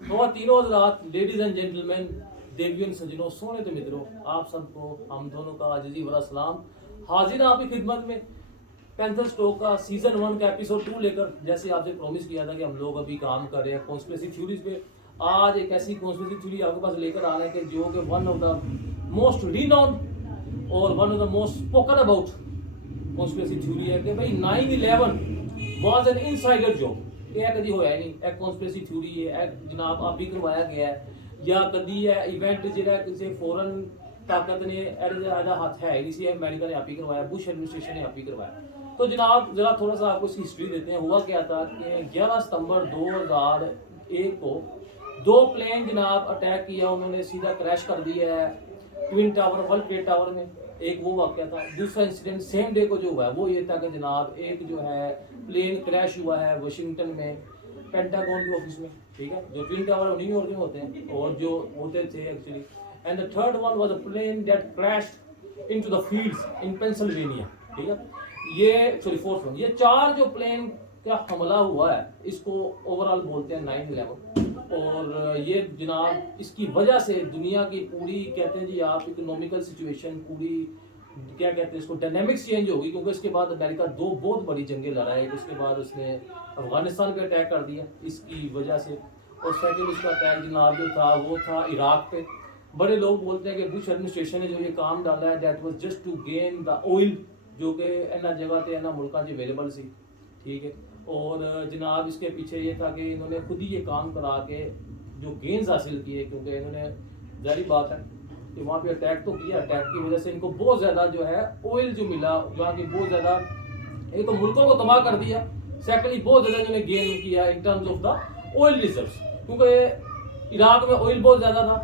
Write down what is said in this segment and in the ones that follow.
तो तीनों हज़रात, ladies and gentleman, देवियन सजनों, सोने तो मित्रों, आप सबको हम दोनों का अजीजी भरा सलाम। हाजिर है आपकी खिदमत में पैंथर स्टोक का सीजन 1 का एपिसोड 2 लेकर। जैसे आपसे प्रॉमिस किया था कि हम लोग अभी काम कर रहे हैं कॉन्स्पिरेसी थ्योरीज पे। आज एक ऐसी कॉन्स्पिरेसी थ्योरी आपके पास लेकर आ रहे हैं कि जो कि one of the most renowned और one of the most spoken about conspiracy theory है कि भाई 9/11 वाज एन इनसाइडर जॉब। यह कभी होया नहीं, एक कॉन्स्पिरेसी थ्योरी है जनाब, आप भी करवाया गया है या कभी है इवेंट ਜਿਹੜਾ ਕਿਸੇ ਫੋਰਨ ताकत ने ऐसा हाथ है नहीं सी, अमेरिका ने आप ही करवाया, बुश एडमिनिस्ट्रेशन ने आप ही करवाया। तो जनाब जरा थोड़ा सा आपको इसकी हिस्ट्री देते हैं। हुआ क्या था कि 11 सितंबर 2001 को 2 प्लेन जनाब अटैक किया, उन्होंने सीधा क्रैश कर दिया है twin tower, world trade tower में। एक वो वाक़या था। दूसरा इंसिडेंट सेम डे को जो हुआ है वो ये था कि जनाब एक जो है प्लेन क्रैश हुआ है वाशिंगटन में पेंटागन के ऑफिस में, ठीक है, जो ट्विन टावर न्यूयॉर्क में होते हैं और जो होते थे actually. And the third one was a plane that crashed into the fields in Pennsylvania, ठीक है। ये सॉरी फोर्थ वन, ये 4 जो प्लेन का हमला हुआ है इसको ओवरऑल बोलते हैं 9/11। और ये जनाब इसकी वजह से दुनिया की पूरी कहते हैं जी आप इकोनॉमिकल सिचुएशन पूरी क्या कहते हैं इसको डायनेमिक्स चेंज होगी, क्योंकि इसके बाद अमेरिका 2 बहुत बड़ी जंगें लड़ा है। उसके बाद उसने अफगानिस्तान पे अटैक कर दिया इसकी वजह से, और सेकंड उसका अटैक जनाब जो था वो था इराक पे। बड़े लोग बोलते हैं कि बुश एडमिनिस्ट्रेशन ने जो ये काम डाला है that was just to gain the oil, जो कि इन्ना जगह पे इन्ना मुल्कों से अवेलेबल सी, ठीक है। और जनाब इसके पीछे ये था कि इन्होंने खुद ही ये काम करा के जो गेंस हासिल किए, क्योंकि इन्होंने जारी बात है कि वहाँ पे अटैक तो किया, अटैक की वजह से इनको बहुत ज़्यादा जो है ऑयल जो मिला वहाँ की बहुत ज़्यादा, एक तो मुल्कों को तबाह कर दिया, सेकेंडली बहुत ज़्यादा इन्होंने गेन किया in terms of the oil reserves, क्योंकि इराक में ऑयल बहुत ज़्यादा था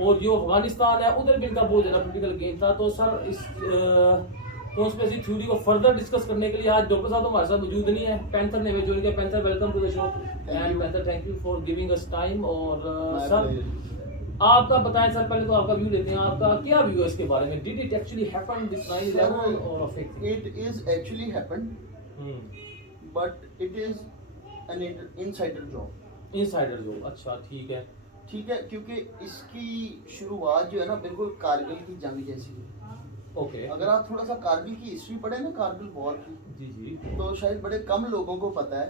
और जो अफगानिस्तान है उधर भी इनका बहुत ज़्यादा पोलिटिकल गेन था। तो सर इस कॉन्स्पिरेसी थ्योरी को फर्दर डिस्कस करने के लिए आज डॉक्टर साहब हमारे साथ मौजूद नहीं है, पैंथर ने जो इनके Panther welcome to the show and Panther thank you for giving us time. और सर आपका बताएं सर, पहले तो आपका व्यू लेते हैं, आपका क्या व्यू है इसके बारे में? Did it actually happen this 9/11 और a fake thing? It is actually happened, but it is an insider job. Insider जो, अच्छा ठीक है। ठीक है, क्योंकि इसकी शुरुआत जो है ना बिल्कुल कारगिल की जंग जैसी है। ओके अगर आप थोड़ा सा कारगिल की हिस्ट्री पढ़े ना, कारगिल वॉर की, जी जी तो शायद बड़े कम लोगों को पता है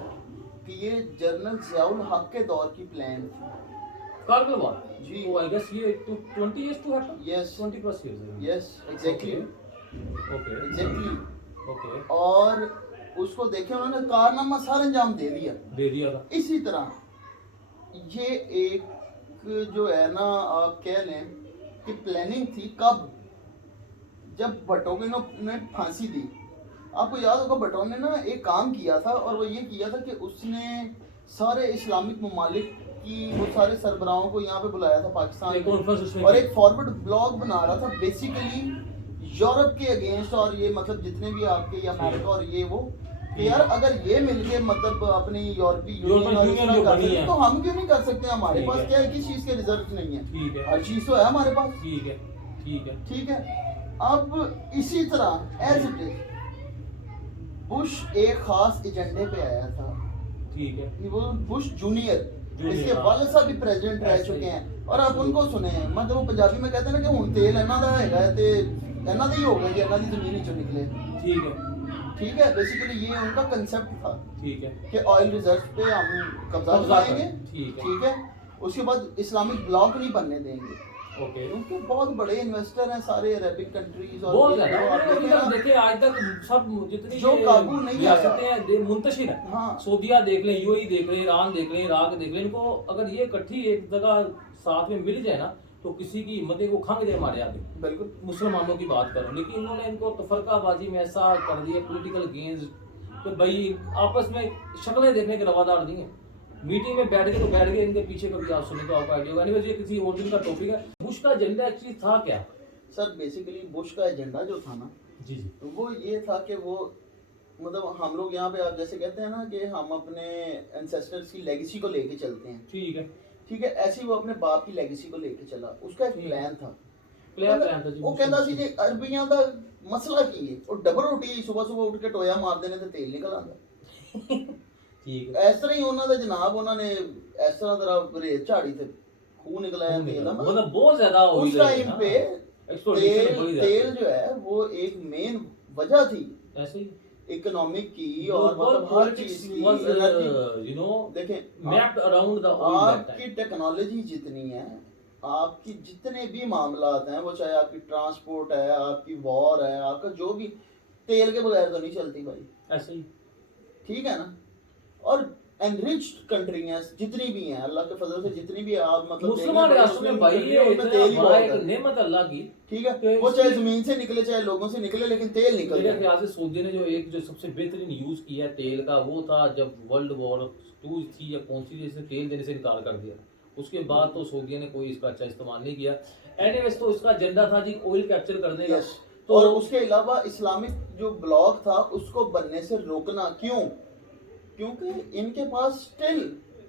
कि ये जनरल ज़ियाउल हक के दौर की प्लान थी। कारगिल वॉर जी। ओ आई गेस ये 20 years to happen? Yes. 20 plus years ago. Yes exactly okay exactly. Okay और उसको देखे उन्होंने कारनामा सारा अंजाम दे दिया। दे दिया था। इसी तरह ये एक जो है ना आप कह लें कि प्लानिंग थी कब, जब भट्टो ने फांसी दी। आपको याद होगा भट्टो ने ना एक काम किया था और वो ये किया था कि उसने सारे इस्लामिक ममालिक की वो सारे सरबराहों को यहाँ पे बुलाया था पाकिस्तान एक कॉन्फ्रेंस में, उसने और की। एक फॉरवर्ड ब्लॉग बना रहा था बेसिकली यूरोप के अगेंस्ट, और ये मतलब जितने भी आपके अमेरिका और ये वो कि यार अगर ये मिलके मतलब अपनी यूरोपीय यूनियन और यूनियन इतना जो कर बनी सकते है, तो हम क्यों नहीं कर सकते? हमारे ठीक पास है। क्या है, किस चीज के रिजर्व नहीं है, ठीक है हर चीज तो है हमारे पास। ठीक है ठीक है ठीक है। अब इसी तरह एज इट इज बुश एक खास एजेंडे पे आया था, ठीक है कि वो बुश जूनियर, जूनियर, इसके हाँ। वालिद साहब भी प्रेसिडेंट रह ऐसे चुके ही। हैं, और आप उनको सुने हैं, मतलब वो पंजाबी में कहते हैं ना कि हुण तेल इन्हां दा हैगा ते इन्हां दा ही होगा कि इन्हां दी जमीन विचों निकले। ठीक है ठीक है, बेसिकली ये उनका कंसेप्ट था ठीक है कि ऑयल रिजर्व पे हम कब्जा कब्जा करेंगे। करें, ठीक है। ठीक है, उसके बाद इस्लामिक ब्लॉक नहीं बनने देंगे, ओके। क्योंकि बहुत बड़े इन्वेस्टर हैं सारे अरेबिक कंट्रीज और बहुत ये ज्यादा जो आप उन्होंने अभी देखें तक ना, देखे आज तक सब जितनी जो काबू नहीं रियासतें हैं मुंतशिर है। हाँ। सऊदीया देख लें, यूएई देख लें, ईरान देख लें, इराक देख लें, इनको अगर ये इकट्ठी एक जगह साथ में मिल जाए ना तो किसी की हिम्मतें को खंग जाए हमारे आगे। बिल्कुल मुसलमानों की बात करो, लेकिन इन्होंने इनको तफरकाबाजी में ऐसा कर दिया पॉलिटिकल गेम्स कि भाई आपस में शक्लें देखने के रवादार नहीं है। मीटिंग में बैठ के तो बैठ गए, इनके पीछे कभी आप सुने तो आपका आइडिया होगा। एनीवेज ये किसी और दिन का टॉपिक है। बुश का एजेंडा एक्चुअली था क्या? सर, बेसिकली बुश का एजेंडा जो था ना, जी जी तो वो ये था कि वो मतलब हम लोग यहाँ पे आप जैसे कहते हैं ना कि हम अपने एंसेस्टर्स की लेगेसी को लेके चलते हैं। ठीक है ठीक है, ऐसे ही वो अपने बाप की लेगेसी को लेके चला। उसका एक ठीक। प्लान था। प्लान था जी। वो कहता सी कि अरबियां दा मसला की है, और डबल रोटी सुबह सुबह उठ के टोया मार देने ते तेल निकल आंदा। ठीक है। ਇਸ ਤਰ੍ਹਾਂ ਹੀ ਉਹਨਾਂ ਦੇ ਜਨਾਬ ਉਹਨਾਂ ਨੇ ਇਸ ਤਰ੍ਹਾਂ ਤਰ੍ਹਾਂ ਰੇਤ ਝਾੜੀ ਤੇ ਖੂਹ निकला है तेल ना, मतलब बहुत ज्यादा उस टाइम पे एक्सप्लोरेशन तेल बड़ी तेल जो है वो एक मेन वजह थी ऐसे ही इकोनॉमिक की the और whole मतलब हर politics चीज की was energy। you know देखें mapped around the whole that आपकी time। टेक्नोलॉजी जितनी है, आपकी जितने भी मामलात हैं, वो चाहे आपकी ट्रांसपोर्ट है, आपकी वॉर है, आपका जो भी, तेल के बगैर तो नहीं चलती भाई, ऐसे ही ठीक है ना। और एनरिच्ड कंट्री हैं जितनी भी हैं, अल्लाह के फजल से जितनी भी आप मतलब मुसलमान रियासतों में भाई ये उनमें तेल ही बड़ा बहुत एक है, नेमत अल्लाह की। ठीक है। तो वो चाहे इसकी- जमीन से निकले चाहे लोगों से निकले, लेकिन तेल निकल मेरे जाए। ख्याल से सऊदी ने जो एक जो सबसे बेहतरीन यूज किया तेल का वो था जब वर्ल्ड वॉर 2 थी या कौन सी, जैसे तेल देने से इनकार कर दिया। उसके बाद तो सऊदी ने कोई इसका अच्छा इस्तेमाल नहीं किया। एनीवेज तो इसका एजेंडा था जी ऑयल कैप्चर करने का। यस, तो और उसके अलावा इस्लामिक जो ब्लॉक था उसको बनने से रोकना। क्यों? क्योंकि इनके पास स्टिल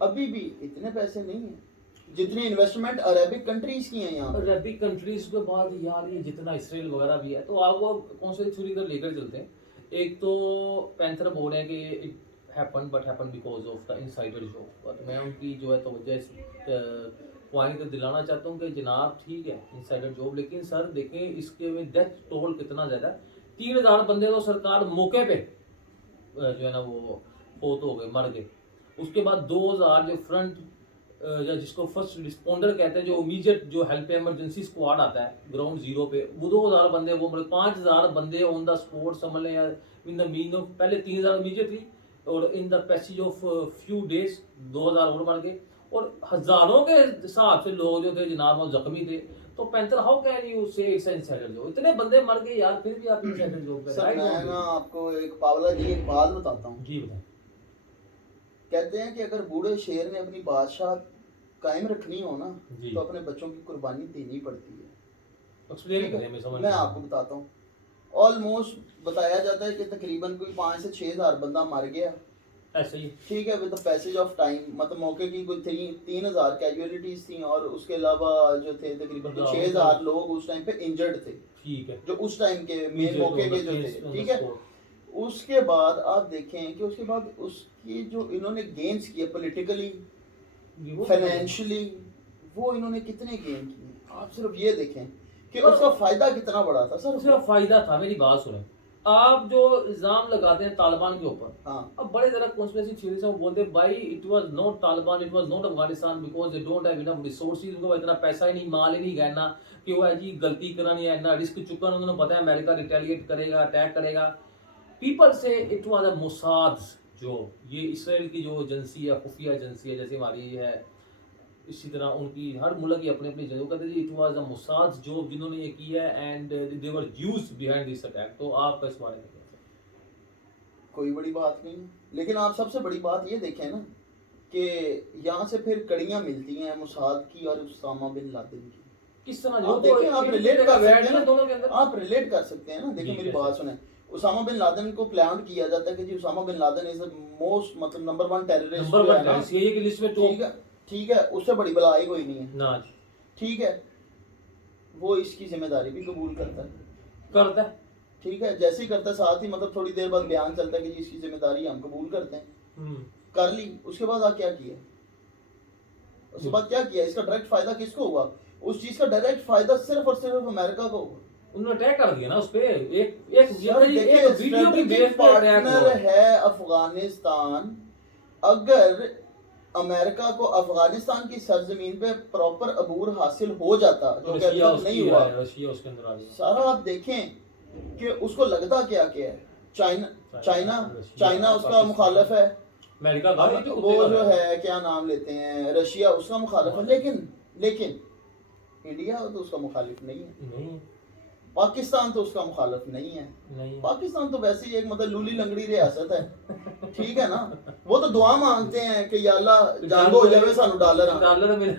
अभी भी इतने पैसे नहीं है जितनी इन्वेस्टमेंट अरेबिक कंट्रीज की है यहाँ पे। अरबिक कंट्रीज के बाद यार ये जितना इसराइल वगैरह भी है, तो आप वो कौन से थ्योरी इधर लेकर चलते हैं। एक तो पैंथर बोल रहे हैं कि it happen but happen because of the insider job. But मैं उनकी जो है तवज्जो पॉइंट तो दिलाना चाहता हूँ कि जनाब ठीक है इनसाइडर जॉब, लेकिन सर देखें इसके में डेथ टोल कितना ज़्यादा है। 3000 बंदे तो सरकार मौके पे जो है ना वो फोत हो गए, मर गए। उसके बाद 2000 जो फ्रंट या जिसको फर्स्ट रिस्पॉन्डर कहते हैं, जो इमीडिएट जो हेल्प इमरजेंसी स्क्वाड आता है ग्राउंड जीरो पे, वो 2000 बंदे वो मरे। 5000 बंदे ऑन द स्पॉट समझ लें, या इन द मीन ऑफ पहले 3000 इमीडिएटली, और in the passage of few days 2000 और मर गए, और हजारों के हिसाब से लोग जो थे जनाब वो जख्मी थे। तो पैंथर हाउ कैन यू से इट्स इनसाइडर जॉब? इतने बंदे मर गए यार, फिर भी आप इनसाइडर जॉब सर मैं ना आपको एक पावला जी एक बात बताता हूँ। जी बताएं। कहते हैं कि अगर बूढ़े शेर ने अपनी बादशाह कायम रखनी हो ना, जी। तो अपने बच्चों की कुर्बानी देनी पड़ती है। एक्सप्लेन ठीक है? करें, मैं समझ मैं नहीं आपको बताता हूँ। ऑलमोस्ट बताया जाता है कि तकरीबन कोई 5 से 6 हज़ार बंदा मर गया, ऐसे ही। ठीक है, with the passage of time. मतलब मौके की कोई 3,000 कैजुअलिटीज थी, और उसके अलावा जो थे तकरीबन 6,000 लोग उस टाइम पे इंजर्ड थे, ठीक है, जो उस टाइम के मेन Injured मौके on के the जो case, थे, on ठीक the है। spot। उसके बाद आप देखें कि उसके बाद उसकी जो इन्होंने गेन्स किए पॉलिटिकली, ये वो फाइनेंशियली, वो इन्होंने कितने गेन किए। आप सिर्फ ये देखें कि पर- उसका फायदा कितना बड़ा था सर। उसका फायदा था। मेरी बात सुने, आप जो इल्जाम लगाते हैं तालिबान के ऊपर, हाँ, अब बड़े जरा कॉन्स्पिरेसी थ्योरी से वो बोलते हैं भाई it was not Taliban, it was not Afghanistan because they don't have enough resources. उनको इतना पैसा ही नहीं, माल ही नहीं गहना कि वो है जी गलती करानी है, इतना रिस्क चुका है, उन्होंने पता है अमेरिका रिटेलिएट करेगा, अटैक करेगा। पीपल से इट वाज अ मोसाद, जो ये इसराइल की जो एजेंसी है, खुफिया एजेंसी है, जैसे हमारी ये है, इसी तरह उनकी हर मुल्क की अपनी अपनी जगह कहते हैं it was a Mossad job जिन्होंने ये की है, and they were used behind this attack. तो आप इस बारे में क्या कहते हैं? कोई बड़ी बात नहीं है, लेकिन आप सबसे बड़ी बात ये देखें ना कि यहाँ से फिर कड़ियाँ मिलती हैं मोसाद की और उसामा बिन लादेन की। किस तरह आप देखें, आप रिलेट कर सकते हैं दोनों के ना, अंदर। आप रिलेट कर सकते हैं ना। देखिए जी, मेरी कैसे? बात सुने, उसामा बिन लादेन को प्लान किया जाता है कि जी Osama bin Laden is the most मतलब नंबर 1 टेररिस्ट नंबर जो है 1 ना, है सीआईए की लिस्ट में ठीक है, ठीक है, उससे बड़ी बलाई कोई नहीं है, ना जी, ठीक है। वो इसकी जिम्मेदारी भी कबूल करता है, करता है। ठीक है। जैसे ही करता है, साथ ही मतलब थोड़ी देर बाद बयान चलता है कि जी इसकी जिम्मेदारी हम कबूल करते हैं। कर ली। उसके बाद क्या किया? उसके बाद क्या किया? इसका डायरेक्ट फायदा किसको हुआ? उस चीज का डायरेक्ट फायदा सिर्फ और सिर्फ अमेरिका को हुआ। उन्होंने अटैक कर दिया ना उस पे, एक सर देखिए, एक वीडियो की बेस पे अटैक पार्टनर हुआ। है अफगानिस्तान। अगर अमेरिका को अफगानिस्तान की सरजमीन पे प्रॉपर अबूर हासिल हो जाता, जो कि अभी रशिया तक नहीं उसकी हुआ, है, रशिया उसके अंदर आ गया। सारा आप देखें कि उसको लगता क्या क्या है। चाइना चाइना रशिया, चाइना उसका पाकिस्तान। मुखालफ है। अमेरिका का भी तो वो कुत्ते जो का है क्या नाम लेते हैं, रशिया उसका मुखालिफ है। लेकिन इंडिया तो उसका मुखालिफ नहीं है। नहीं पाकिस्तान तो उसका मुखालिफ नहीं है। नहीं पाकिस्तान तो वैसे ही एक मतलब लूली लंगड़ी रियासत है, ठीक है ना। वो तो दुआ मांगते हैं कि या अल्लाह जागो हो जावे सानू डॉलर आ। डॉलर में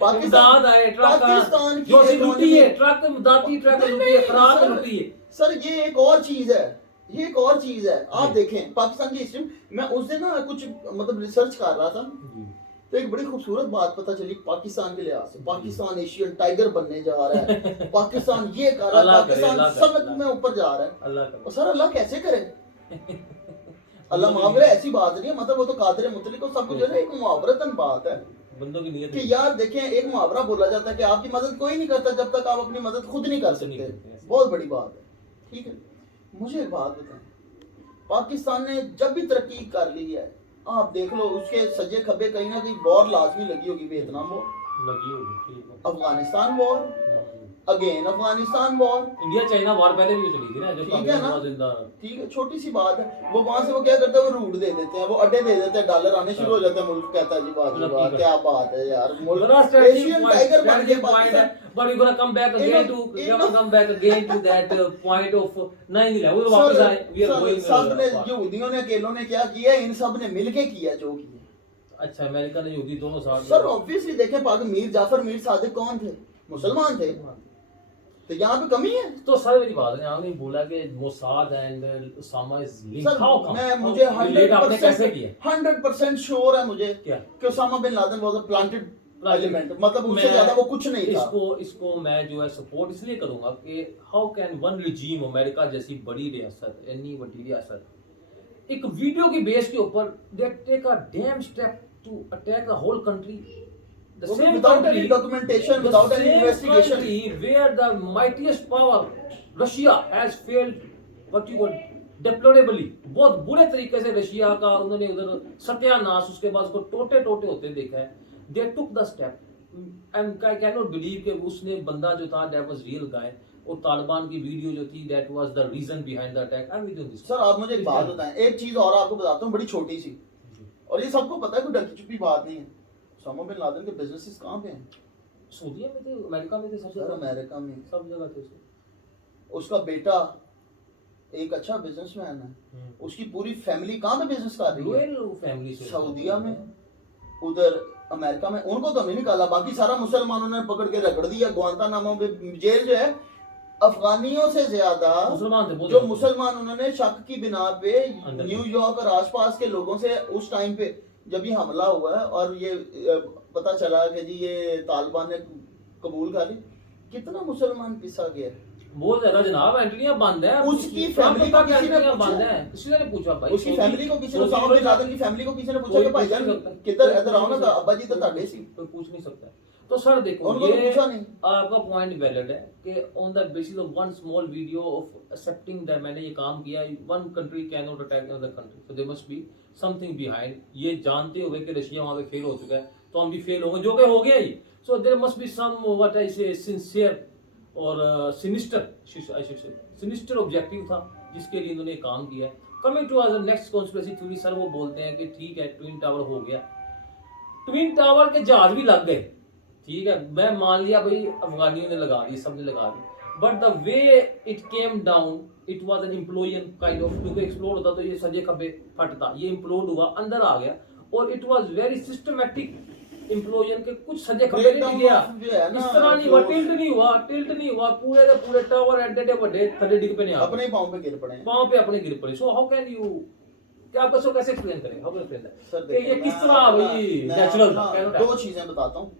पाकिस्तान इमदाद आए, ट्रक पाकिस्तान की जो सी लुटी है, economy- ट्रक इमदादी ट्रक नहीं, लुटी है, नहीं, खराब सर, लुटी है। सर ये एक और चीज है, ये एक और चीज है। आप जी। देखें पाकिस्तान की हिस्ट्री। मैं उस दिन ना कुछ मतलब रिसर्च कर रहा था, तो एक बड़ी खूबसूरत बात पता चली पाकिस्तान के लिहाज से। पाकिस्तान एशियन टाइगर बनने जा रहा है, पाकिस्तान ये कर रहा है, अल्लाह करे, पाकिस्तान अल्लाह करे, सनत में ऊपर जा रहा है। अल्लाह का और सर अल्लाह कैसे करे? अल्लाह माफ करे, ऐसी बात नहीं है, मतलब वो तो कादर मुतलिक और सब कुछ है ना, एक मुहावरतन बात है बंदों की नीयत कि यार देखें, एक मुहावरा बोला जाता है कि आपकी मदद कोई नहीं करता जब तक आप अपनी मदद खुद नहीं कर नहीं सकते। करते, ऐसे। बहुत बड़ी बात है, ठीक है। मुझे एक बात बताएं, पाकिस्तान ने जब भी तरक्की कर ली है, आप देख लो उसके सजे खब्बे कहीं ना कहीं वॉर लाजमी लगी होगी, वियतनाम वॉर, लगी होगी, ठीक है। Afghanistan war, again Afghanistan war, India China war पहले भी चली थी ना, जो ठीक है ना, पाकिस्तान जिंदा। ठीक है, छोटी सी बात है। वो वहां से वो क्या करते हैं, वो रूट दे देते हैं, वो अड्डे दे देते हैं, डॉलर आने शुरू हो जाते हैं, मुल्क कहता है जी वाह जी वाह क्या बात है यार, मुल्क बड़ा strategic एशियन point, टाइगर बन गया strategic point है, Pakistan. but we're gonna come back again to that point of 9/11. वो वापस आए, we are going सब ने, यहूदियों ने, अकेलों ने क्या किया, इन सब ने मिलके किया जो किया। अच्छा, अमेरिका ने यहूदी दोनों साथ सर ऑब्वियसली देखें, पाक मीर जाफर मीर सादिक कौन थे, मुसलमान थे, तो यहाँ पे कमी है। तो सर मेरी बात है, आपने बोला कि Mossad and Osama is linked, sir how come, मैं मुझे आपने कैसे किया 100% श्योर है मुझे क्या कि Osama bin Laden was a planted element, मतलब उससे ज्यादा वो कुछ नहीं था। इसको मैं जो है सपोर्ट इसलिए करूंगा कि how can one regime, America जैसी बड़ी रियासत, इतनी बड़ी रियासत, एक वीडियो की बेस के ऊपर they take a damn step to attack a whole country, the same without country, any documentation, the without any same investigation, country where the mightiest power Russia has failed, what you call deplorably, बहुत बुरे तरीके से Russia का उन्होंने उधर सत्यानाश, उसके बाद उसको टोटे टोटे होते देखा है। They took the step and I cannot believe कि उसने बंदा जो था that was real guy, और तालिबान की वीडियो जो थी that was the reason behind the attack. I'm with you on this. Sir आप मुझे एक बात बताएं, एक चीज और आपको बताता हूँ बड़ी छोटी सी, और ये सबको पता है, कोई ढकी छुपी बात नहीं है। उसामा बिन लादेन के बिजनेसेस कहाँ पे हैं? सऊदीया में थे, अमेरिका में थे, सब सर जगह, अमेरिका में सब जगह थे उसके। उसका बेटा एक अच्छा बिजनेसमैन है, उसकी पूरी फैमिली कहाँ पे बिजनेस कर रही है? रॉयल फैमिली से, सऊदीया में, उधर अमेरिका में। उनको तो नहीं निकाला, बाकी सारा मुसलमानों ने पकड़ के रगड़ दिया। ग्वांतानामो में जेल जो है, अफगानियों से ज्यादा मुसलमान थे, जो मुसलमान उन्होंने शक की बिना पे न्यूयॉर्क और आसपास के लोगों से उस टाइम पे जब ये हमला हुआ है और ये पता चला कि जी ये तालिबान ने कबूल कर ली, कितना मुसलमान पिसा गया। बहुत ज्यादा जनाब, एंट्रियां बंद है, उसकी फैमिली को किसी ने बंद पूछा, है, किसी ने पूछा भाई, उसकी फैमिली को किसी ने, उसामा बिन लादेन की फैमिली को किसी ने पूछा कि भाईजान किधर इधर आओ ना, तो अब्बा जी तो ताड़े सी, कोई पूछ नहीं सकता। तो सर देखो, उनको तो ये पूछा नहीं। आपका पॉइंट वैलिड है कि on the basis of one small video of accepting that मैंने ये काम किया, one country can not attack another country, so there must be something behind. ये जानते हुए कि रशिया वहां पे फेल हो चुका है, तो हम भी फेल होंगे, जो कि हो गया ही। So there must be some what I say sincere और सिनिस्टर ऑब्जेक्टिव था जिसके लिए उन्होंने काम किया है। Coming to us next conspiracy theory, sir वो बोलते हैं कि ठीक है ट्विन टावर हो गया, ट्विन टावर के जहाज भी लग गए, ठीक है, मैं मान लिया भाई अफगानियों ने लगा दी, सबने लगा दी, but the way it came down it was an implosion kind of, क्योंकि एक्सप्लोड होता तो ये सजे खब्बे फटता, ये इम्प्लोड हुआ, अंदर आ गया, और it was very systematic implosion के कुछ सजे खब्बे नहीं गया, इस तरह नहीं हुआ, टिल्ट नहीं हुआ, पूरे के पूरे टावर एडे बड़े थले डिग पे नहीं आ, अपने पांव पे गिर पड़े, पांव पे अपने गिर पड़े। सो हाउ कैन यू, क्या आप इसको कैसे एक्सप्लेन करें, how can explain that, sir ये किस तरह भाई नेचुरल था? दो चीजें बताता हूँ,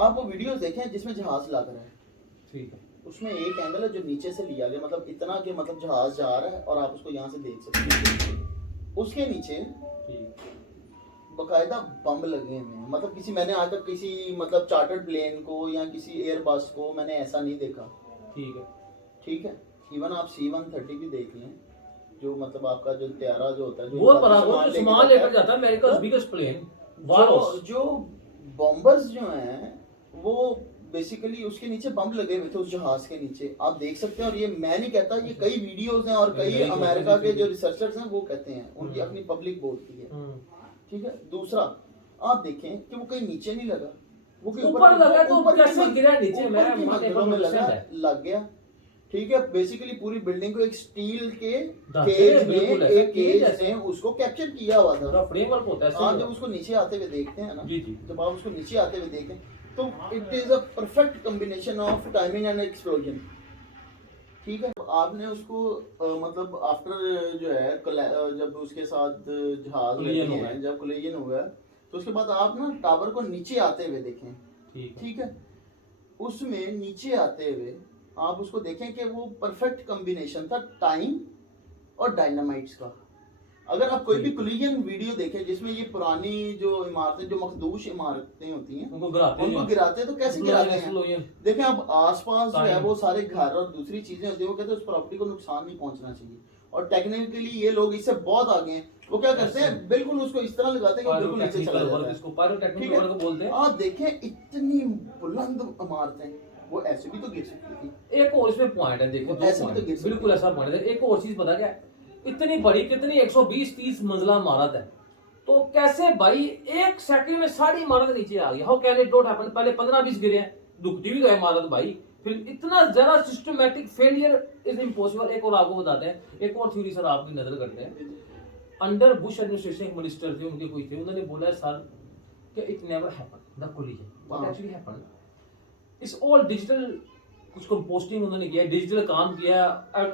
आप वो वीडियोस देखें जिसमें जहाज लग रहा है, ठीक है, उसमें एक एंगल है जो नीचे से लिया गया, मतलब इतना कि मतलब जहाज जा रहा है और आप उसको यहाँ से देख सकते हैं, उसके नीचे ठीक, बकायदा बम लगे हुए हैं, मतलब किसी, मैंने आज तक किसी मतलब चार्टर्ड प्लेन को या किसी एयरबस को मैंने ऐसा नहीं देखा, ठीक है, ठीक है। इवन आप C-130 भी देख लें, जो मतलब आपका जो त्यारा जो होता है, जो वो बराबर जो सामान लेकर जाता है, अमेरिका's biggest plane, जो बॉम्बर्स जो हैं वो बेसिकली उसके नीचे बम लगे हुए थे, उस जहाज के नीचे आप देख सकते हैं। और ये मैं नहीं कहता, ये कई वीडियोस हैं और कई अमेरिका के जो रिसर्चर्स हैं वो कहते हैं, उनकी अपनी पब्लिक बोलती है, ठीक है। दूसरा आप देखें कि वो कहीं नीचे नहीं लगा, वो ऊपर लगा, तो कैसे गिरा नीचे, मैं मंजिलों में लग गया, ठीक है। बेसिकली पूरी बिल्डिंग को एक स्टील के केज में, एक केज में उसको कैप्चर किया हुआ था, फ्रेमवर्क होता है। आप जब उसको नीचे आते हुए देखते हैं ना, जी जी, जब आप उसको नीचे आते हुए देखें तो it is a perfect combination of timing and explosion, ठीक है। आपने उसको मतलब आफ्टर जो है जब उसके साथ जहाज लगे हैं, जब कोलिजन हुआ तो उसके बाद आप ना टावर को नीचे आते हुए देखें, ठीक है। उसमें नीचे आते हुए आप उसको देखें कि वो परफेक्ट कॉम्बिनेशन था टाइम और डायनामाइट्स का, अगर आप कोई भी कोलिजन वीडियो देखें जिसमें ये पुरानी जो इमारतें, जो मखदूश इमारतें होती हैं, उनको उनको गिराते हैं तो कैसे गिराते हैं? देखें आप आसपास जो है वो सारे घर और दूसरी चीजें होती है, वो कहते हैं उस प्रॉपर्टी को नुकसान नहीं पहुंचना चाहिए। और टेक्निकली ये लोग इससे बहुत आगे हैं। वो क्या करते हैं, बिल्कुल उसको इस तरह लगाते हैं कि बिल्कुल नीचे चला जाता है। इसको पायरोटेक्निकल वर्क बोलते हैं। आप देखें इतनी बुलंद इमारतें, वो ऐसे भी तो गिर सकती थी। एक और इसमें पॉइंट है, देखो ऐसे भी तो गिर सकती बिल्कुल ऐसा पॉइंट है। एक और चीज पता क्या, इतनी बड़ी कितनी 120-30 मंजिला इमारत है, तो कैसे भाई एक सेकंड में सारी इमारत नीचे आ गई? How can it not happen? पहले 15-20 गिरे हैं, रुकती भी तो है इमारत भाई। फिर इतना जरा सिस्टमैटिक फेलियर इज इम्पॉसिबल। एक और आपको बताते हैं, एक और थ्योरी सर आपकी नजर करते हैं। अंडर बुश एडमिनिस्ट्रेशन एक मिनिस्टर थे, उनके कोई थे, उन्होंने बोला है सर कि it never happen the collision, what actually happen it's all digital. कुछ कंपोस्टिंग उन्होंने किया, डिजिटल काम किया,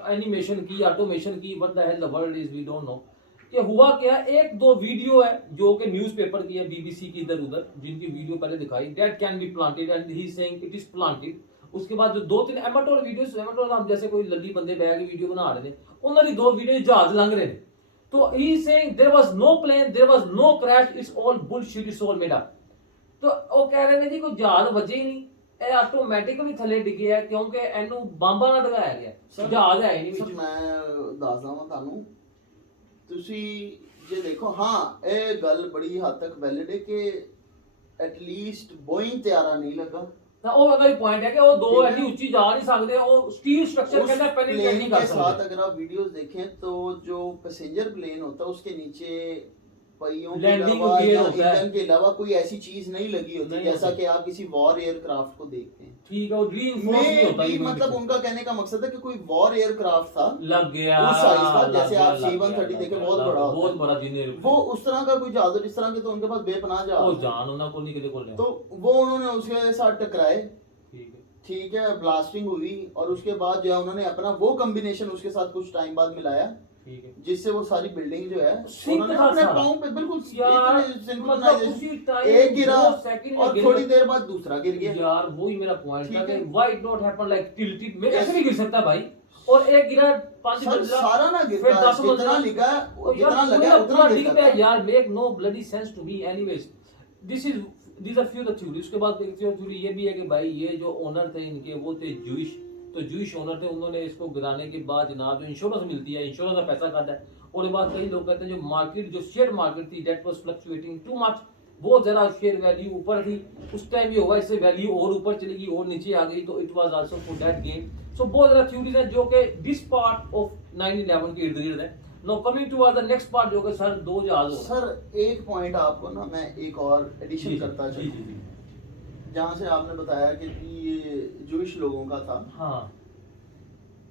एनिमेशन की, ऑटोमेशन की, what the hell the world is we don't know. कि हुआ क्या, एक दो वीडियो है जो कि न्यूज़पेपर की है, बीबीसी की, इधर उधर जिनकी वीडियो पहले दिखाई, that can be planted and he is saying it is planted. उसके बाद जो 2-3 एमेटोर वीडियोस, एमेटोर हम जैसे कोई लल्ली बंदे बैठ के वीडियो बना रहे थे, उन्होंने 2 वीडियो जहाज लंघ रहे थे, तो he is saying there was no plane, there was no crash, it's all bullshit, it's all made up. तो वो कह रहे ने जी कोई जहाज वजे ही नहीं, ਇਹ ਆਟੋਮੈਟਿਕਲੀ ਥੱਲੇ ਡਿੱਗਿਆ ਕਿਉਂਕਿ ਇਹਨੂੰ ਬੰਬਾਂ ਨਾਲ ਡਗਾਇਆ ਗਿਆ, ਜਹਾਜ਼ ਹੈ ਨਹੀਂ ਸਰ ਵਿੱਚ। ਮੈਂ ਦੱਸਦਾ ਹਾਂ ਤੁਹਾਨੂੰ, ਤੁਸੀਂ ਜੇ ਦੇਖੋ, ਹਾਂ ਇਹ ਗੱਲ ਬੜੀ ਹੱਦ ਤੱਕ ਵੈਲਿਡ ਹੈ ਕਿ ਐਟਲੀਸਟ ਬੋਇੰਗ ਤਿਆਰਾ ਨਹੀਂ ਲੱਗਾ। ਤਾਂ ਉਹ ਉਹਦਾ ਹੀ ਪੁਆਇੰਟ ਹੈ ਕਿ ਉਹ ਦੋ ਐਡੀ ਉੱਚੀ ਜਾ ਨਹੀਂ ਸਕਦੇ, ਉਹ ਸਟੀਲ स्ट्रक्चर के अंदर पेनिट्रेट नहीं कर सकते। साथ अगर आप वीडियोस देखें तो जो पैसेंजर प्लेन होता है उसके नीचे पहियों के अलावा या इंजन के अलावा कोई ऐसी चीज नहीं लगी होती जैसा कि आप किसी वॉर एयरक्राफ्ट को देखते हैं। ठीक है, वो रीइंफोर्स नहीं होता है, मतलब उनका कहने का मकसद है कि कोई वॉर एयरक्राफ्ट था, लग गया उस साइज का, जैसे आप C-130 देखें बहुत बड़ा होता है, बहुत बड़ा जिन्हें वो उस तरह का कोई जहाज, इस तरह के तो उनके पास बेपनाह जहाज, वो जान उन्हें को नहीं किसी को ले, तो वो उन्होंने उसके साथ टकराए, ठीक है, ब्लास्टिंग हुई, और उसके बाद जो है उन्होंने अपना वो कॉम्बिनेशन उसके साथ कुछ टाइम बाद मिलाया, ठीक है, जिससे वो सारी बिल्डिंग जो है सिंक उन्होंने था अपने सारा। पांव पे बिल्कुल यार, मतलब उसी टाइम एक गिरा 2 सेकंड में और गिर थोड़ी गया। देर बाद दूसरा गिर गया। यार वही मेरा पॉइंट था ठीक कि है। Why it not happen like tilted, मैं ऐसे नहीं गिर सकता भाई। और एक गिरा 5 सर मंजिला, सारा ना फिर गिरता, 10 जितना मंजिला लिखा और जितना यार लगा पूरा उतना डिग गिरता पे था। यार, make no bloody sense to me. Anyways this are few the theory. उसके बाद एक थ्योरी ये भी है कि भाई ये जो ओनर थे इनके, वो थे जूइश, तो जूइश ओनर थे, उन्होंने इसको गिराने के बाद जनाब जो इंश्योरेंस मिलती है, इंश्योरेंस का पैसा खाता है। और ये बात कई लोग कहते हैं जो मार्केट, जो शेयर मार्केट थी, that was fluctuating too much, बहुत ज़्यादा शेयर वैल्यू ऊपर थी उस टाइम, ये हुआ इससे वैल्यू और ऊपर चली गई और नीचे आ गई, तो it was also for that game. So बहुत ज़्यादा थ्योरीज हैं जो कि दिस पार्ट ऑफ 9/11 के इर्द गिर्द है। Now coming to the next part जो कि सर 2 जहाज हो। सर एक पॉइंट आपको ना मैं एक और एडिशन करता जी चलूं, जी जी, जहाँ से आपने बताया कि ये जूइश लोगों का था, हाँ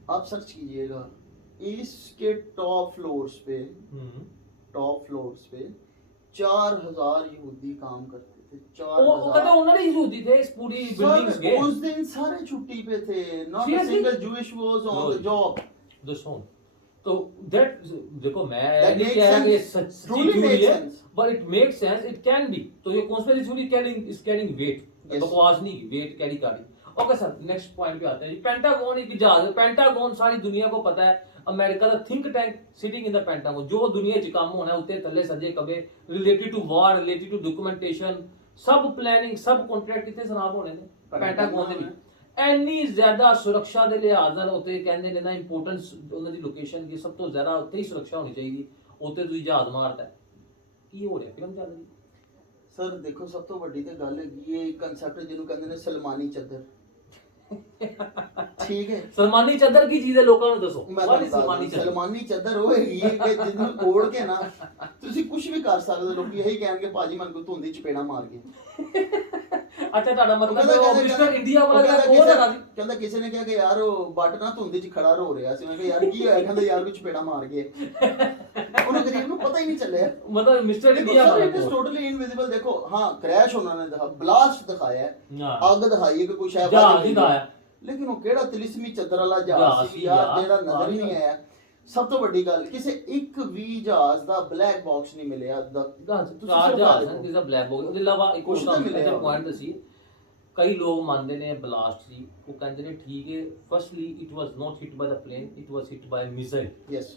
आप सर्च कीजिएगा इसके टॉप फ्लोर्स पे, टॉप फ्लोर्स पे 4000 यहूदी काम करते थे। वो कहते हैं उन्होंने यहूदी थे इस पूरी बिल्डिंग्स के। उस दिन सारे छुट्टी पे थे, not a Seriously? Single Jewish was on the job. दोस्तों तो दैट, देखो मैं That नहीं makes कह रहा कि sense. सच्ची Truly थ्योरी makes है, sense. But it make sense, it can be. तो ये conspiracy theory carrying weight, Yes. बकवास नहीं, वेट कैरी कर रही। ओके सर, नेक्स्ट पॉइंट पे आते हैं। पेंटागन एक जहाज है, पेंटागन सारी दुनिया को पता है, अमेरिका दा think tank sitting in the pentagon, जो दुनिया च काम होना है उत्ते थल्ले सजे कबे, related to war, related to documentation, सब प्लानिंग, सब कॉन्ट्रैक्ट कितने जनाब होने ने पेंटागन दे विच। ਐਨੀ ਜ਼ਿਆਦਾ ਸੁਰੱਖਿਆ ਦੇ ਲਿਹਾਜ਼ ਨਾਲ ਉੱਤੇ ਕਹਿੰਦੇ ਨੇ ਨਾ, ਇੰਪੋਰਟੈਂਸ ਉਹਨਾਂ ਦੀ ਲੋਕੇਸ਼ਨ ਦੀ ਸਭ ਤੋਂ ਜ਼ਿਆਦਾ ਉੱਤੇ ਹੀ ਸੁਰੱਖਿਆ ਹੋਣੀ ਚਾਹੀਦੀ, ਉੱਤੇ ਤੁਸੀਂ ਜਹਾਜ਼ ਮਾਰਦਾ, ਕੀ ਹੋ ਰਿਹਾ? ਫਿਲਮ ਚੱਲ ਰਹੀ ਸਰ ਦੇਖੋ, ਸਭ ਤੋਂ ਵੱਡੀ ਤੇ ਗੱਲ ਹੈਗੀ ਹੈ ਕਨਸੈਪਟ ਜਿਹਨੂੰ ਕਹਿੰਦੇ ਨੇ ਸਲਮਾਨੀ ਚੱਦਰ। ਠੀਕ ਹੈ, ਸਲਮਾਨੀ ਚਾਦਰ ਕੀ ਚੀਜ਼ ਹੈ, ਲੋਕਾਂ ਨੂੰ ਦੱਸੋ। ਮੈਂ ਵਾਲੀ ਤੁਹਾਨੂੰ ਸਲਮਾਨੀ ਚਾਦਰ, ਸਲਮਾਨੀ ਚੱਦਰ ਉਹ ਹੈਗੀ ਹੈ ਕਿ ਜਿਹਨੂੰ ਤੋੜ ਕੇ ਨਾ ਤੁਸੀਂ ਕੁਝ ਵੀ ਕਰ ਸਕਦੇ ਹੋ। ਲੋਕੀ ਇਹੀ ਕਹਿਣਗੇ ਭਾਜੀ ਮਨ ਕੋ ਧੁੰਦੀ ਚਪੇੜਾ ਮਾਰ ਕੇ। ਅੱਛਾ ਤੁਹਾਡਾ ਮਤਲਬ ਉਹ ਮਿਸਟਰ ਇੰਡੀਆ ਵਾਲਾ ਜਿਹੜਾ ਕੋਡ ਹੈਗਾ ਸੀ, ਕਹਿੰਦਾ ਕਿਸੇ ਨੇ ਕਿਹਾ ਕਿ ਯਾਰ ਉਹ ਬੱਟ ਨਾ ਧੁੰਦੀ ਚ ਖੜਾ ਰੋ ਰਿਹਾ ਸੀ। ਮੈਂ ਕਿਹਾ ਯਾਰ ਕੀ ਹੋਇਆ? ਕਹਿੰਦਾ ਯਾਰ ਕੋਈ ਚਪੇੜਾ ਮਾਰ ਗਏ। ਉਹਨੂੰ ਗਰੀਬ ਨੂੰ ਪਤਾ ਹੀ ਨਹੀਂ ਚੱਲਿਆ। ਮਤਲਬ ਮਿਸਟਰ ਇੰਡੀਆ ਵਾਲਾ ਇਟ ਇਜ਼ ਟੋਟਲੀ ਇਨਵਿਜ਼ੀਬਲ। ਦੇਖੋ ਹਾਂ, ਕ੍ਰੈਸ਼ ਉਹਨਾਂ ਨੇ ਦਿਖਾ, ਬਲਾਸਟ ਦਿਖਾਇਆ, ਅੱਗ ਦਿਖਾਈ ਕਿ ਕੋਈ ਸ਼ਾਇਦ ਜਹਾਜ਼ ਹੀ ਦਿਖਾਇਆ, ਲੇਕਿਨ ਉਹ ਕਿਹੜਾ ਤਿਲਿਸਮੀ ਚੱਦਰ ਵਾਲਾ ਜਹਾਜ਼ ਸੀ ਯਾਰ, ਜਿਹੜਾ ਨਜ਼ਰ ਹੀ ਨਹੀਂ ਆਇਆ। ਸਭ ਤੋਂ ਵੱਡੀ ਗੱਲ, ਕਿਸੇ ਇੱਕ ਵੀ ਜਹਾਜ਼ ਦਾ ਬਲੈਕ ਬਾਕਸ ਨਹੀਂ ਮਿਲਿਆ। ਚਾਰ ਜਹਾਜ਼ ਹਨ ਜਿਹਦਾ ਬਲੈਕ ਬਾਕਸ। ਉਹਦੇ ਇਲਾਵਾ ਇੱਕ ਹੋਰ ਪੁਆਇੰਟ ਦੱਸੀ, ਕਈ ਲੋਕ ਮੰਨਦੇ ਨੇ ਬਲਾਸਟ ਸੀ, ਉਹ ਕਹਿੰਦੇ ਨੇ ਠੀਕ ਹੈ, firstly it was not hit by the plane, it was hit by missile. Yes,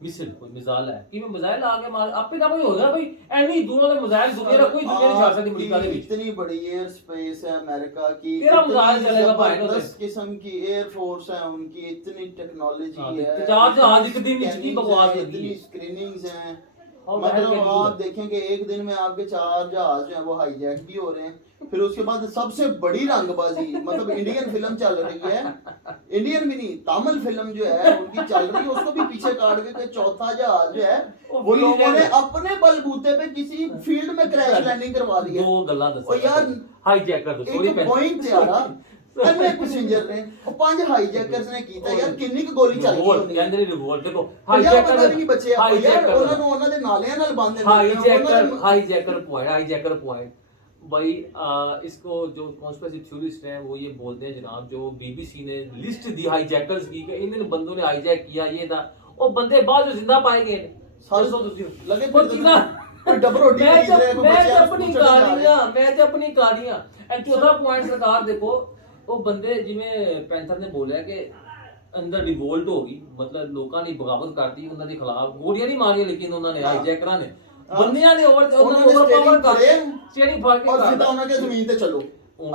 missile कोई मिसाइल है कि मैं मिसाइल आ गया मार आपे ना कोई हो गया भाई एनी दूरों दे मिसाइल दुनिया दा कोई दुनिया नहीं छाड़ सकती अमेरिका दे विच इतनी बड़ी एयर स्पेस है अमेरिका की, तेरा इतनी मिसाइल चलेगा भाई ना जबरदस्त किस्म की एयर फोर्स है उनकी, इतनी टेक्नोलॉजी हाँ, है, चार जहाज एक दिन में इतनी की बकवास है, लगी इतनी है। स्क्रीनिंग्स हैं। और बाहर मतलब के भी आप है। देखेंगे एक दिन में आपके 4 जहाज जो है वो हाईजैक भी हो रहे हैं। फिर उसके बाद सबसे बड़ी रंगबाजी, मतलब इंडियन फिल्म चल रही है, इंडियन भी नहीं तमिल फिल्म जो है उनकी चल रही है, उसको भी पीछे काट के चौथा जहाज जो है वो लोगों ने अपने बलबूते पे किसी फील्ड में क्रैश लैंडिंग करवा दी है। दो गल्ला दस और यार हाईजैकर तो एक बोइंग ते आ अन्ने पैसेंजर ने और 5 हाईजैकर्स ने कीता यार, किन्नी क गोली ਚੱਲ ਗਈ ਉਹਨੇ ਕਹਿੰਦੇ ਨੇ ਰਿਵੋਲਟ ਦੇਖੋ ਹਾਈਜੈਕਰ ਨਹੀਂ ਬਚੇ ਯਾਰ, ਹਾਈਜੈਕਰ ਉਹਨਾਂ ਨੂੰ ਉਹਨਾਂ ਦੇ ਨਾਲਿਆਂ ਨਾਲ ਬੰਨ ਦਿੰਦੇ हाईजैकर पॉइंट भाई इसको जो कॉन्स्पिरेसी थ्योरिस्ट हैं वो ये बोलते हैं जनाब, जो बीबीसी ने लिस्ट दी हाईजैकर्स की कि इन बंदों ने हाईजैक किया ये था, वो बंदे बाद जो जिंदा पाए गए लगे मैं अपनी कहानियां एंड चौथा पॉइंट सरकार देखो वो बंदे जिवें पैंथर ने बोलिया कि अंदर रिवोल्ट होगी, मतलब लोगों ने बगावत करती उन्होंने के खिलाफ गोलियां नहीं मारी, लेकिन उन्होंने हाईजैकਰਾਂ ने ਬੰਦਿਆਂ ਦੇ ਓਵਰ ਕਰ ਸਟੇਰਿੰਗ ਫੜ ਕੇ और सीधा उन्होंने जमीन पे चलो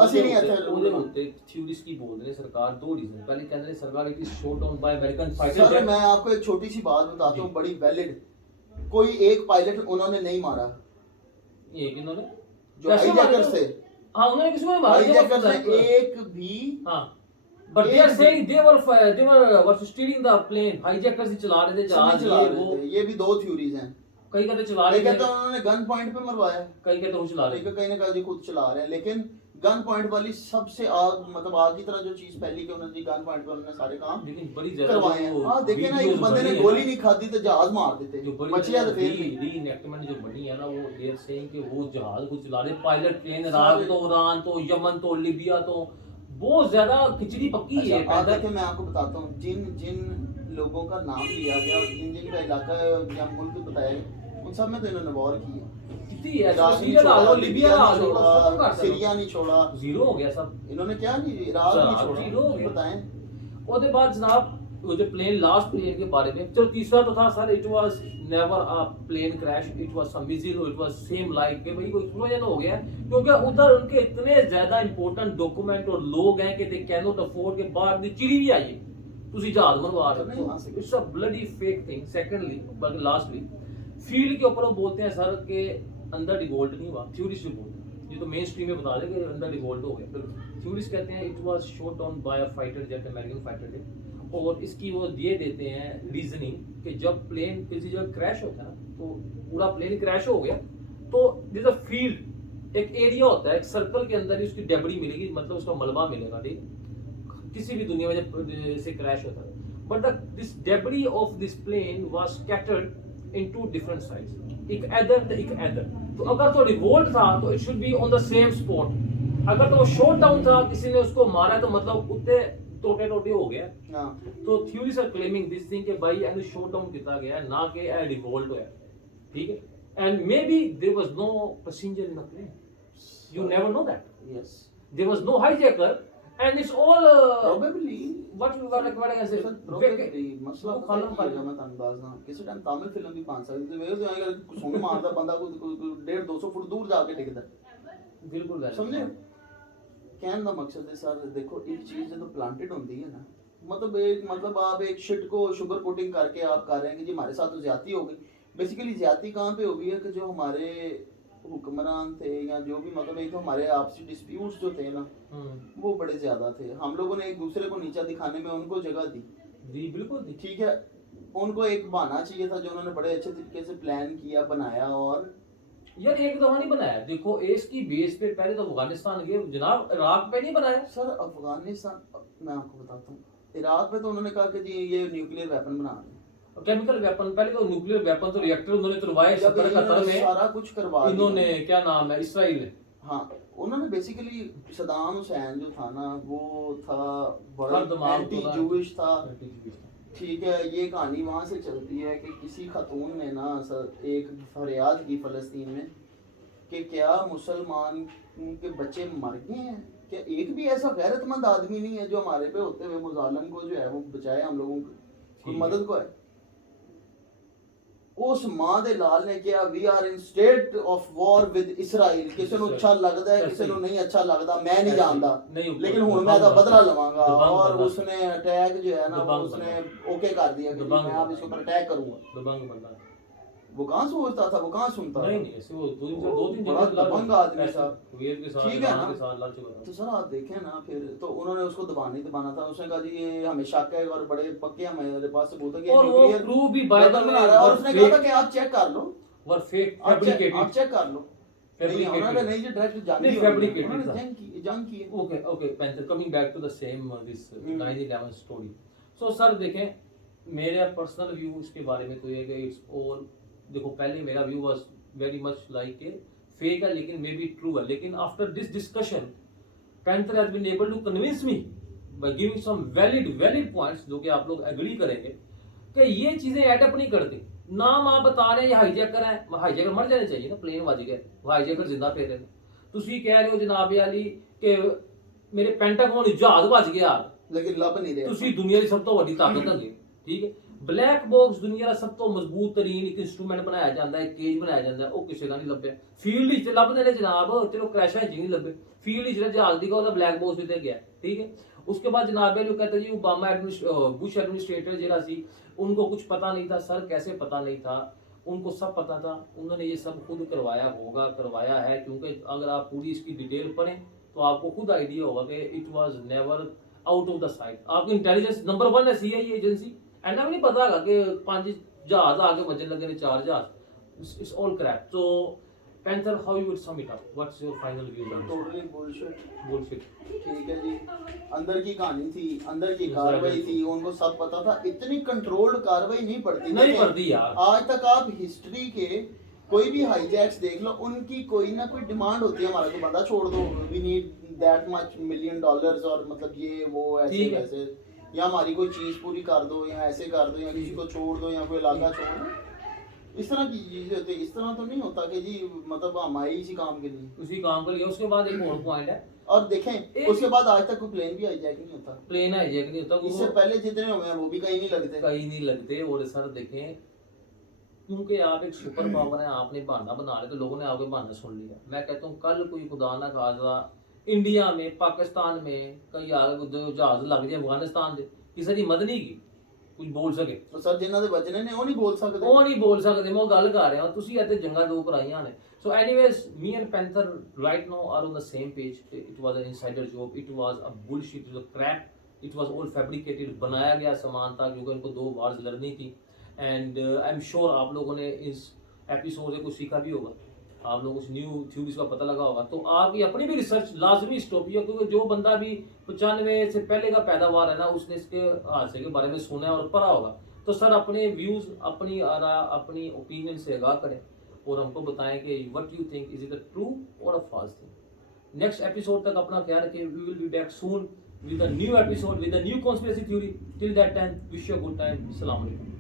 ਅਸੀਂ ਨਹੀਂ ਇੱਥੇ ਉਹਦੇ ਉੱਤੇ ਥਿਊਰਿਸਟ ਕੀ ਬੋਲਦੇ ਨੇ ਸਰਕਾਰ ਦੋ ਰੀਜ਼ਨ, ਪਹਿਲੇ ਕਹਿੰਦੇ ਨੇ ਸਰਕਾਰ it is shot down by American fighter sir मैं आपको एक छोटी सी बात बताता हूँ बड़ी वैलिड, कोई एक पायलट उन्होंने नहीं मारा, ये इन्होंने जो हाईजैकर्स थे, हां उन्होंने किसी को मारा हाईजैकर्स ने एक भी, हां but they are saying they were steering the plane, hijackers ही चला रहे थे जहाज, ये भी दो थ्योरीज हैं। कई कहते चला रहे थे, कहते उन्होंने गन पॉइंट पे मरवाया, कई कहते वो चला रहे थे, कहीं ना कहीं खुद चला रहे हैं, लेकिन गन पॉइंट वाली सबसे आग, मतलब आग की तरह जो चीज पहली कि उन्होंने गन पॉइंट पे उन्होंने सारे काम लेकिन बड़ी ज्यादा करवाए हैं। हां देखे ना, एक बंदे ने गोली नहीं खादी तो जहाज मार देते, बचिया तो फिर भी रीइनेक्टमेंट जो बनी है ना, वो दे आर सेइंग कि वो जहाज को चला रहे पायलट प्लेन इराक तो ईरान तो यमन तो लीबिया तो बहुत ज्यादा खिचड़ी पक्की है। अच्छा, देखिए मैं आपको बताता हूँ जिन जिन लोगों का नाम लिया गया और जिन जिन का इलाका या मुल्क बताया गया उन सब में तो इन्होंने वॉर की है, कितनी है इराक नहीं छोड़ा, लीबिया नहीं छोड़ा, सीरिया नहीं छोड़ा, जीरो हो गया सब, इन्होंने क्या नहीं, इराक नहीं छोड़ा, जीरो हो गया। बताएं उसके बाद जनाब वो जो प्लेन लास्ट प्लेन के बारे में, चलो तीसरा तो था sir it was never a plane crash, it was some missile, it was same like कि भाई कोई एक्सप्लोजन हो गया, क्योंकि उधर उनके इतने ज्यादा इंपॉर्टेंट डॉक्यूमेंट और लोग हैं कि दे कैन नॉट अफोर्ड के बाहर दी चिड़ी भी आई है ਤੁਸੀਂ जहाज मनवा रहे हो, it's a bloody fake thing. Secondly बल्कि लास्टली फील्ड के ऊपर वो बोलते हैं सर के अंदर डिवोल्ट नहीं हुआ, थ्योरिस्ट भी बोलते हैं, ये तो मेन स्ट्रीम में बता दे कि अंदर डिवोल्ट हो गया, फिर थ्योरिस्ट कहते हैं it was shot down by a fighter jet, American fighter jet, और इसकी वो ये देते हैं रीजनिंग कि जब प्लेन किसी जगह क्रैश होता है ना, तो पूरा प्लेन क्रैश हो गया तो दिस अ फील्ड, एक एरिया होता है, एक सर्कल के अंदर ही उसकी डेबरी मिलेगी, मतलब उसका मलबा मिलेगा, ठीक किसी भी दुनिया में जब से क्रैश होता है, but this debris of this plane was scattered in two different sides, एक इधर तो एक इधर, तो अगर तो रिवोल्ट था तो it should be on the same spot, अगर तो शॉट डाउन था किसी ने उसको मारा तो मतलब उत्ते टोटे टोटे हो गया। हां तो theories are claiming this thing कि भाई एंड शॉट डाउन किया गया ना कि ए रिवोल्ट होया, ठीक है, and maybe there was no passenger in the plane, you never know that, yes there was no hijacker and it's all probably what I can say probably मसला खालम कर मैं अंदाज ना किसी टाइम तमिल फिल्म भी बन सकती है, वे तो अगर सुन मारदा बंदा को 150-200 फुट दूर जाके टिकदा, बिल्कुल समझे। कहने का मकसद है सर देखो एक चीज जब प्लांटेड होती है ना, मतलब आप एक शिट को शुगर कोटिंग करके आप कर रहे हैं कि जी हमारे साथ तो ज्यादती हो गई, बेसिकली ज्यादती कहाँ पे हो गई है कि जो हमारे हुक्मरान थे या जो भी, मतलब एक तो हमारे आपसी डिस्प्यूट्स जो थे ना वो बड़े ज्यादा थे, हम लोगों ने एक दूसरे को नीचा दिखाने में उनको जगह दी, बिल्कुल दी, ठीक है, उनको एक बहाना चाहिए था जो उन्होंने बड़े अच्छे तरीके से प्लान किया बनाया, और यार एक दफा नहीं बनाया, देखो इसकी बेस पे पहले तो अफगानिस्तान गए जनाब, इराक पे नहीं बनाया सर। अफगानिस्तान मैं आपको बताता हूँ, इराक पे तो उन्होंने कहा कि जी ये न्यूक्लियर वेपन बना रहे हैं, केमिकल वेपन, पहले तो न्यूक्लियर वेपन तो रिएक्टर उन्होंने तुड़वाए 70-71 में, सारा कुछ करवा इन्होंने क्या नाम है इसराइल, हाँ उन्होंने बेसिकली सदाम हुसैन जो था ना वो था बड़ा एंटी जूइश था, ठीक है, ये कहानी वहाँ से चलती है कि किसी खातून ने ना एक फरियाद की फ़लस्तीन में कि क्या मुसलमान के बच्चे मर गए हैं, क्या एक भी ऐसा गैरतमंद आदमी नहीं है जो हमारे पे होते हुए मुजालिम को जो है वो बचाए, हम लोगों को मदद को है, ਉਸ ਮਾਂ ਦੇ ਲਾਲ ਨੇ ਕਿਹਾ we are in state of war with Israel. ਕਿਸੇ ਨੂੰ ਅੱਛਾ ਲੱਗਦਾ ਹੈ, ਕਿਸੇ ਨੂੰ ਨਹੀਂ ਅੱਛਾ ਲੱਗਦਾ, ਮੈਂ ਨਹੀਂ ਜਾਣਦਾ, लेकिन ਹੁਣ मैं तो बदला लवांगा। और उसने अटैक जो है ना उसने ओके कर दिया कि मैं अब इसके ऊपर अटैक करूंगा। दबंग बंदा वो कहाँ सोचता था, वो कहाँ सुनता था? नहीं ऐसे वो दो तीन बड़ा जगह दबंग आदमी था। कुवैत के साथ, ठीक है ईरान ना? के साथ लड़ चुका था। तो सर आप देखें ना, फिर तो उन्होंने उसको दबाना था। उसने कहा जी ये हमें शक है और बड़े पक्के हमारे पास सबूत है कि और वो न्यूक्लियर प्रूफ भी बाइबल में बना रहा है। और उसने कहा था कि आप चेक कर लो, वर फेक आप फैब्रिकेटेड चेक कर लो। नहीं उन्होंने नहीं जी डायरेक्ट जान नहीं, fabricated था। जंग की। Okay Panther coming back to the same this 9/11 story. So sir देखें मेरा पर्सनल व्यू इसके बारे में तो ये कि इट्स ऑल, देखो पहले मेरा view was very much like के फेक है लेकिन मे बी ट्रू है, लेकिन after this discussion Panther has been able to convince me by giving some valid points जो कि आप लोग एग्री करेंगे कि ये चीजें ऐड अप नहीं करती। नाम आप बता रहे हैं ये हाईजैकर है, हाईजैकर मर जाने चाहिए ना, प्लेन वज गए, हाईजैकर जिंदा पे रहे। ਤੁਸੀਂ ਕਹਿ ਰਹੇ ਹੋ ਜਨਾਬ ਅਲੀ ਕਿ ਮੇਰੇ ਪੈਂਟਾਗਨ ਜਹਾਜ਼ ਵੱਜ ਗਿਆ, लेकिन लब नहीं रहा। ਤੁਸੀਂ ਦੁਨੀਆ ਦੀ ਸਭ ਤੋਂ ਵੱਡੀ ਤਾਕਤ ਹੈਗੇ, ਠੀਕ ਹੈ। ਬਲੈਕ ਬਾਕਸ ਦੁਨੀਆ ਦਾ ਸਭ ਤੋਂ ਮਜ਼ਬੂਤ ਤਰੀਨ ਇੱਕ ਇਨਸਟਰੂਮੈਂਟ ਬਣਾਇਆ ਜਾਂਦਾ ਹੈ, ਕੇਜ ਬਣਾਇਆ ਜਾਂਦਾ ਹੈ, ਉਹ ਕਿਸੇ ਦਾ ਨਹੀਂ ਲੱਭਿਆ। ਫੀਲਡ ਵਿੱਚ ਲੱਭਦੇ ਨੇ ਜਨਾਬ, ਚਲੋ क्रैश है नहीं ਲੱਭੇ, फील्ड ਵਿੱਚ ਜਹਾਜ਼ ਦੀ ਉਹਦਾ ਬਲੈਕ ਬਾਕਸ ਵੀ ਤੇ ਗਿਆ, ठीक है। उसके बाद जनाब अली कहते जी ओबामा बुश एडमिनिस्ट्रेटर जरा सी उनको कुछ पता नहीं था। सर कैसे पता नहीं था, उनको सब पता था, उन्होंने ये सब खुद करवाया होगा, करवाया है, क्योंकि अगर आप पूरी इसकी डिटेल पढ़ें तो आपको खुद आइडिया होगा कि it was never out of the site. आपकी इंटेलिजेंस नंबर 1 है CIA एजेंसी, ऐना भी नहीं पता होगा कि 5 जहाज आगे बजने लगे ने 4 जहाज, इट्स ऑल क्रैप। तो Panther how you would sum it up, what's your final views on totally bullshit. ठीक है जी, अंदर की कहानी थी, अंदर की कार्रवाई थी, उनको सब पता था। इतनी कंट्रोल्ड कार्रवाई नहीं पड़ती यार। आज तक आप हिस्ट्री के कोई भी हाईजैक्स देख लो, उनकी कोई ना कोई डिमांड होती है, हमारा को बंदा छोड़ दो, we need that much $1 million, और मतलब ये वो ऐसे वैसे, या हमारी कोई चीज पूरी कर दो, या ऐसे कर दो, या किसी को छोड़ दो, या कोई इलाका छोड़ दो। इस तरह की चीजें होती है। इस तरह तो नहीं होता कि जी मतलब हम आए इसी काम के लिए, उसी काम के लिए। उसके बाद एक और पॉइंट है, और देखें उसके बाद आज तक कोई प्लेन भी हाईजैक नहीं होता, प्लेन हाईजैक नहीं होता। इससे पहले जितने हुए हैं वो भी कहीं नहीं लगते। और सर देखें, क्योंकि आप एक सुपर पावर है, आपने बहाना बना लिया तो लोगों ने आपके बहाना सुन लिया। मैं कहता हूँ कल कोई खुदा ना खासा इंडिया में, पाकिस्तान में कई जहाज लग जाए अफगानिस्तान से, किसी की मदद नहीं की ਕੁਝ ਬੋਲ ਸਕੇ। तो सर जिन्हां दे वजने ने ਉਹ ਨਹੀਂ ਬੋਲ ਸਕਦੇ, ਮੈਂ ਉਹ ਗੱਲ ਕਰ ਰਿਹਾ। ਤੁਸੀਂ ਇੱਥੇ ਜੰਗਾਂ ਦੋ ਕਰਾਈਆਂ ਨੇ। So anyways, me and Panther right now are on the same page. It was an insider job, it was a bullshit, it was a crap, it was all fabricated, बनाया गया सामान था क्योंकि इनको 2 wars लड़नी थी। And I'm sure आप लोगों ने इस एपिसोड से कुछ सीखा भी होगा, आप लोगों को कुछ न्यू थ्योरीज का पता लगा होगा। तो आपकी अपनी भी रिसर्च लाजमी स्टॉप है, क्योंकि जो बंदा भी 95 से पहले का पैदावार है ना, उसने इसके हादसे के बारे में सुना और पढ़ा होगा। तो सर अपने व्यूज, अपनी आरा, अपनी ओपिनियन से आगाह करें और हमको बताएं कि what you think, is it a true और a false thing. Next episode तक अपना ख्याल रखें। We will be back soon with a new episode, with a new conspiracy theory. Till that time, wish you a good time. Assalamu alaikum.